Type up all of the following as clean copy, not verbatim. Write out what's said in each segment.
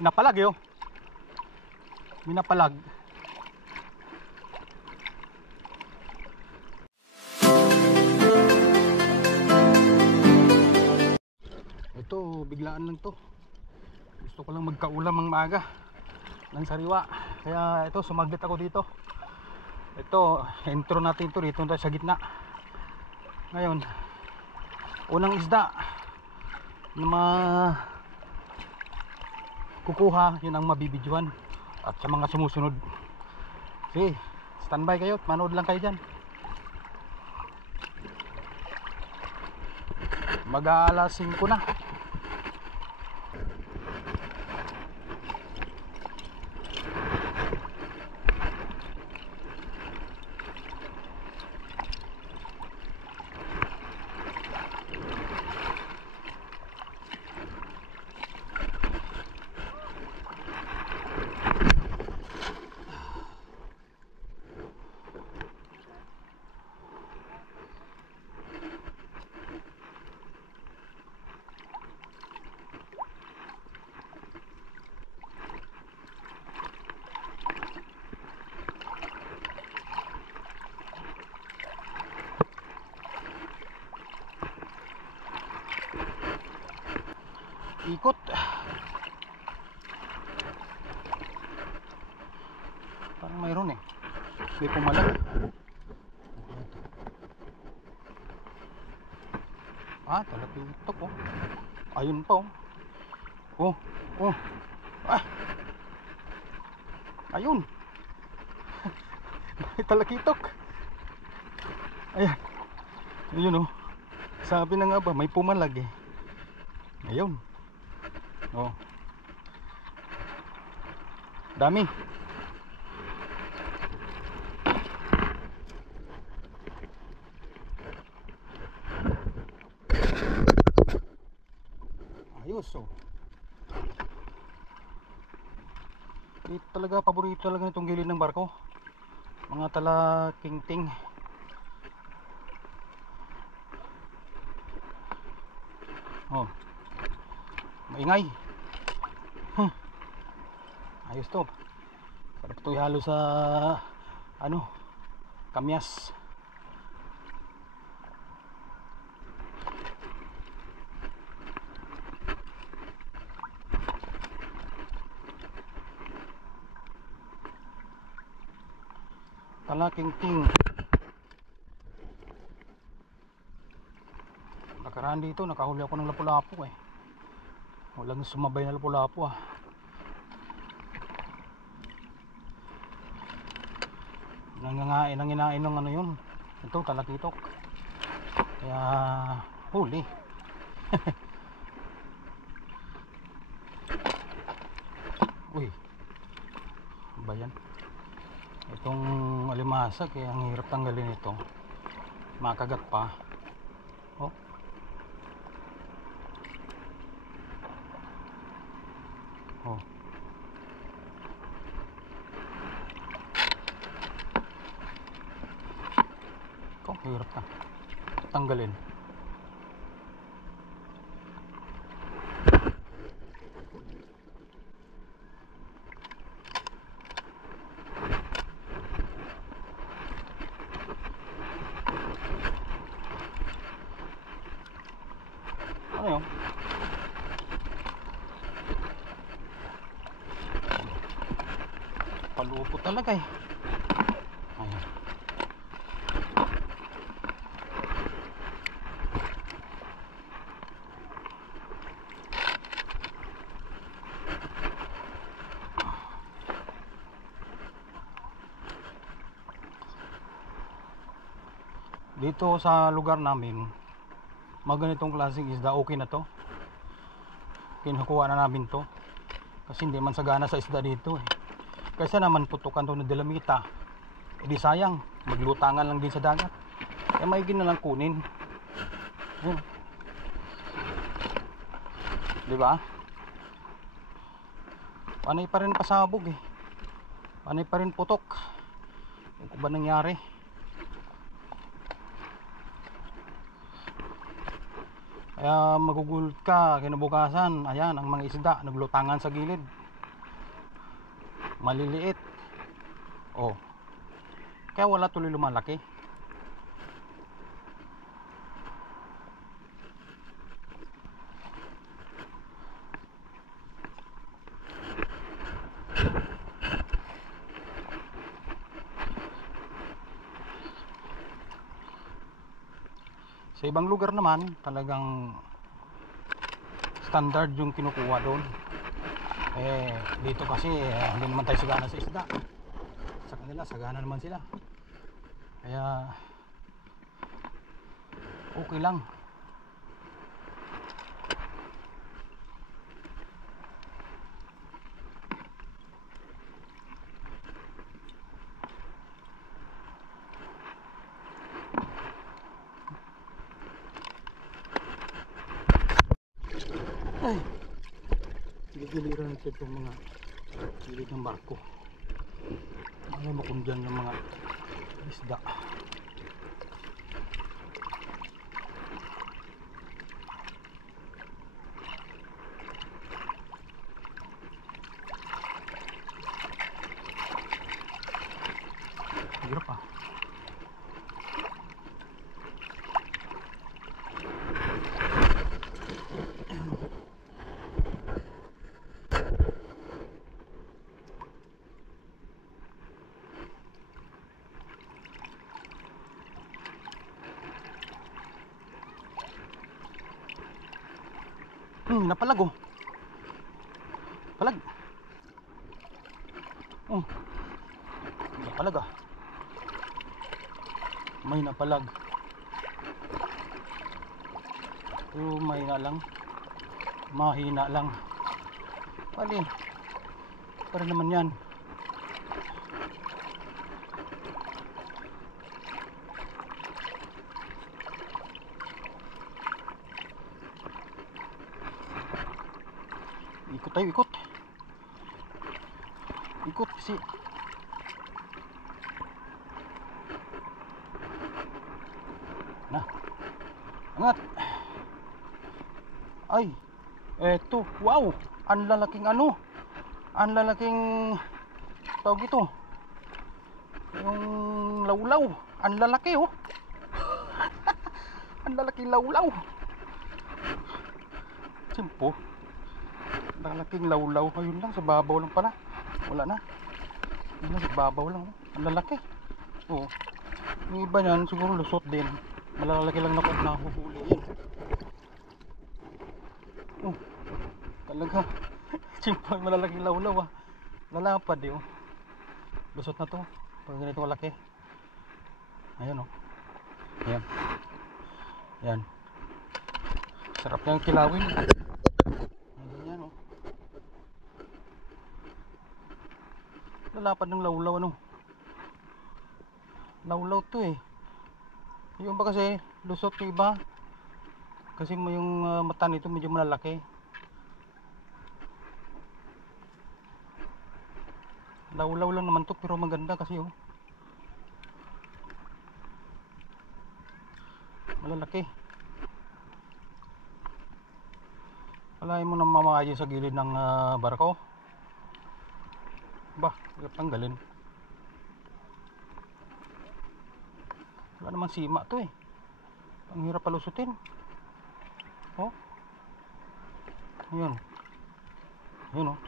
Minapalag yun. Minapalag. Ito, biglaan lang to. Gusto ko lang magkaulam ang maaga ng sariwa. Kaya ito, sumaglit ako dito. Ito, intro natin to dito sa gitna. Ngayon, unang isda na kukuha, yun ang mabibidyohan. At sa mga sumusunod, sige, standby kayo, manood lang kayo dyan. Mag-aalas 5 na. Ikot. Parang mayroon eh. Hindi pumalag. Ah, talakitok oh. Ayun pa oh. Oh, oh. Ah. Ayun. Talakitok. Ayan. Ayun oh. Sabi na nga ba, may pumalag eh. Ayun. Oh. Dami. Ayos oh. Ito talaga, paborito talaga nitong gilid ng barko. Mga talaking-ting. Oh. Maingay. Ayos to. Sarap to ihalo sa ano, kamyas. Talaking-ting. Nakaraan dito, nakahuli ako ng lapu-lapu eh. Walang sumabay na lapu-lapu ah. Nanginain ng ano yun. Ito, talakitok. Kaya huli. Uy, ba yan? Itong alimasa, kaya ang hirap tanggalin ito. Makagat pa. Oh. Oh. Hirap na tanggalin. Ano yun? Palupo talaga eh. Ayan. Dito sa lugar namin, mga ganitong klaseng isda, okay na to. Kinukuha na namin to. Kasi hindi man sagana sa isda dito eh. Kasi naman putukan to na dilamita. E di sayang, maglutangan lang din sa dagat. Kaya maigin na lang kunin. Di ba? Panay pa rin pasabog eh. Panay pa rin putok. Ano ba nangyari? Kaya magugulat ka kinabukasan, ayan ang mga isda naglutangan sa gilid. maliliit. Oh, kaya wala tuloy lumalaki. Sa ibang lugar naman talagang standard yung kinukuha doon. Dito kasi hindi naman tayo sagana sa isda. Sa kanila sagana naman sila, kaya okay lang. Ay, giliran natin itong mga gilid ng barko. Alam mo kung dyan yung mga isda. Hirap ah. Napalag oh. Palag. Napalag ah. May napalag. Pero mahina lang. Mahina lang. Pali. Para naman yan. Ikot tayo, ikot. Ikot kasi na. Angat. Ay, eto, wow. Ang lalaking ano. Ang lalaking tawag ito. Yung lawlaw. Ang lalaki oh. Ang lalaking lawlaw. Simpo. Lalaking lawlaw. Ayun lang, sa babaw lang pala. Wala na. Ayun lang, sa babaw lang. Ang lalaki. Oh. Yung iba niyan, siguro lusot din. Malalaki lang na huhuli yan. Oh. Talaga. Simpo, malalaking lawlaw ah. Lalapad eh oh. Lusot na to. Pag ganito malaki. Ayan oh. Ayan. Ayan. Sarap niyang kilawin. Ayan oh. Lalapad ng lawlaw ano. Lawlaw to eh. Yung ba kasi lusot yung iba. Kasi yung mata nito medyo malalaki. Lawlaw lang naman to pero maganda kasi oh. Malalaki. Alayin mo na mamakayin sa gilid ng barko. Bah, hirap tanggalin. Wala naman sima to eh. Ang hirap palusutin. Oh. Ayun. Ayun oh.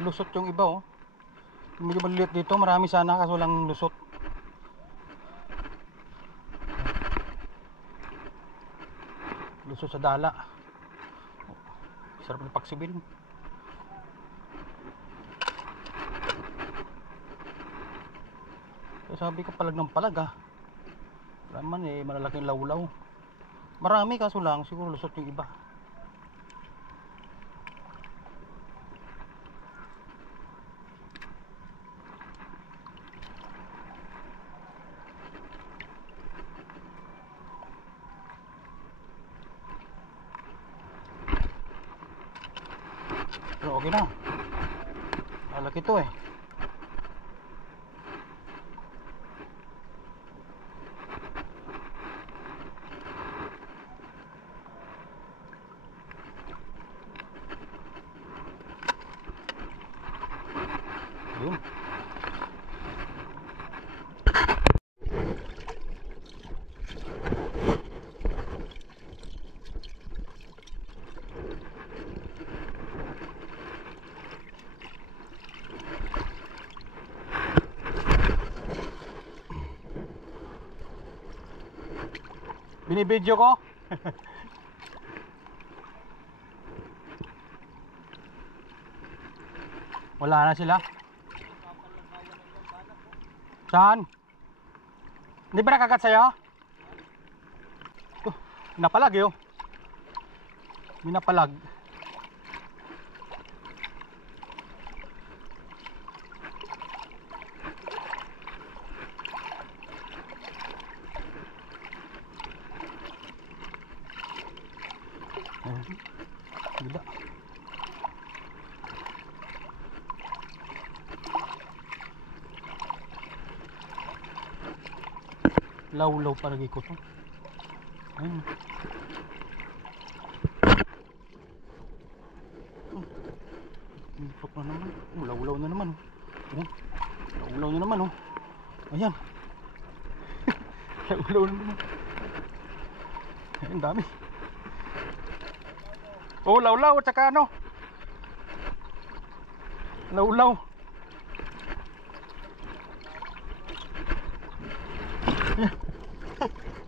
Lusot yung iba oh. Medyo maliit dito, marami sana kaso lang lusot. Lusot sa dala. Sarap ng paksibil. Sabi ko palag ng palag ah. Wala man eh, malalaking lawlaw. Marami kaso lang, siguro lusot yung iba. Pero okay na. Malaki to eh. Binibidyo ko. Wala na sila. Saan? Hindi ba nakagat sa'yo? Napalag yun. Minapalag. Gila. Law-law paragi ko to. Ayun. Ipot na naman. Law-law na naman. Ayan. Law-law na naman oh. Ayan. Law-law na naman. Ayan, dami. Oh, law-law at saka ano? Law-law.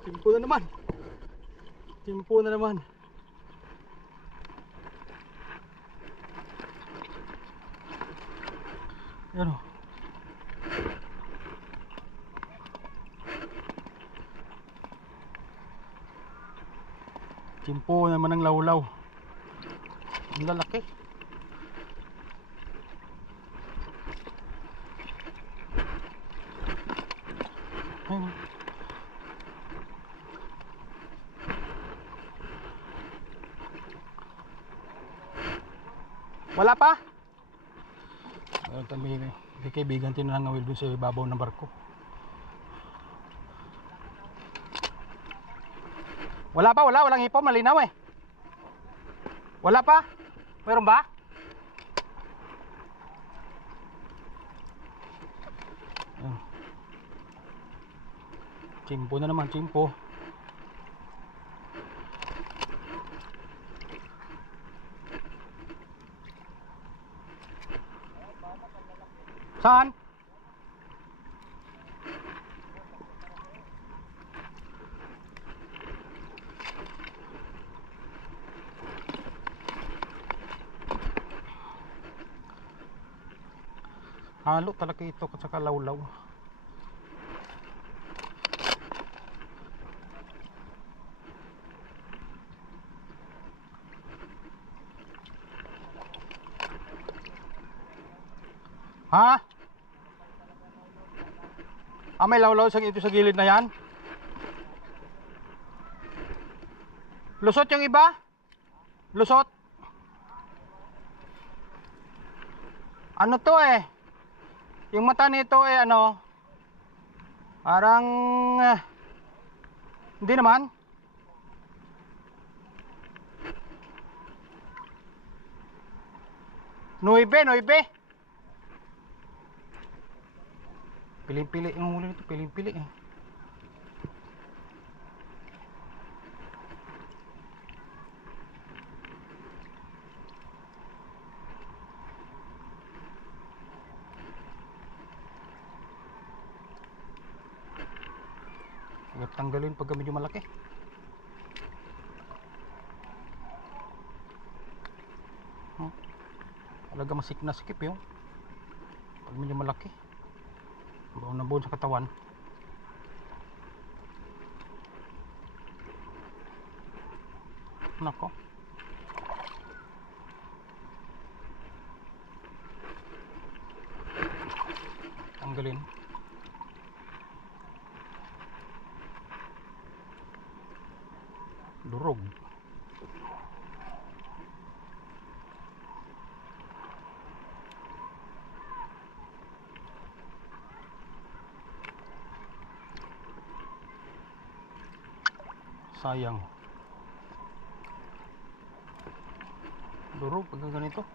Timpo na naman. Timpo na naman. Ayan o. Timpo naman ng law-law. Ang lalaki. Ayun. Wala pa? May kaibigan tinangawil dun sa ibabaw ng barko. Wala pa, walang hipon, malinaw eh. Wala pa? Meron ba? Chimpo na naman, chimpo. Saan? Halo talaga ito at saka lawlaw. Ha? May lawlaw sa ito sa gilid na yan. Lusot yung iba? Lusot? Ano to eh? Yung mata nito eh ano? Parang hindi naman. Nuibe. Piling-pili yung huli nito, piling-pili eh. Hirap tanggalin pagka medyo malaki. Talaga masik na sikip yun. Pag medyo malaki. Baon na baon sa katawan. Nako. Tanggalin. Durog. Sayang. Durog pag ganito.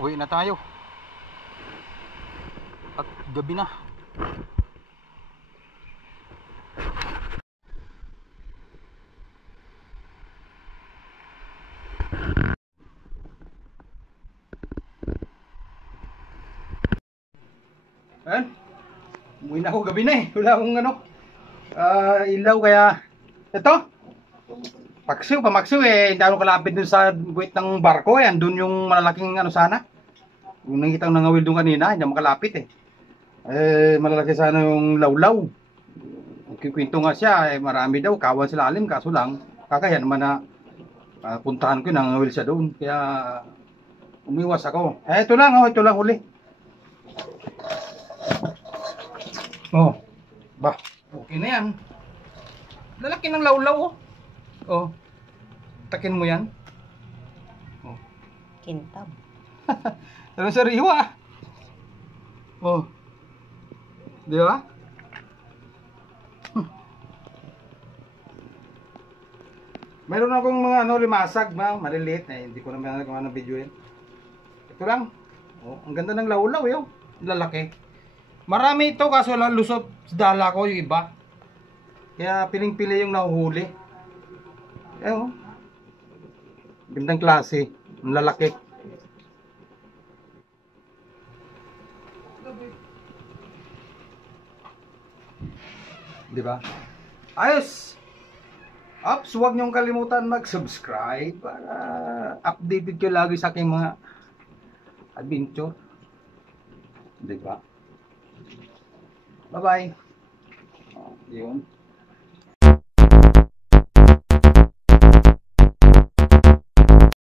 Uwi na tayo. At gabi na. Ayan. Umuwi na ako, gabi na eh. Wala akong ilaw kaya ito. Pamaksiw eh. Hindi ako kalapit dun sa buwit ng barko eh. Andun yung malalaking sana. Kung nakita ko nangawil dun kanina, hindi ako makalapit eh. Malalaki sana yung lawlaw. Kikwento nga siya, marami daw, kawan sa lalim, kaso lang, kakaya naman na puntahan ko, nangawil siya doon. Kaya umiwas ako. Ito lang uli. Oh, bah, okay na yan. Lalaki ng lawlaw oh. Oh, takin mo yan. Oh. Kintab. Pero sariwa. Oh. Di ba? Meron akong mga limasag maliliit eh. Hindi ko naman ng video yan. Ito lang. Oh, ang ganda ng lawlaw eh. Oh. Lalaki. Marami ito kaso lang lusot sa dala ko yung iba. Kaya piling-pili yung nahuhuli. Oh. Gandang klase. Ang lalaki. Di ba? Ayos! Ops, huwag niyong kalimutan mag-subscribe para updated kayo lagi sa aking mga adventure. Di ba? Bye-bye. Yun.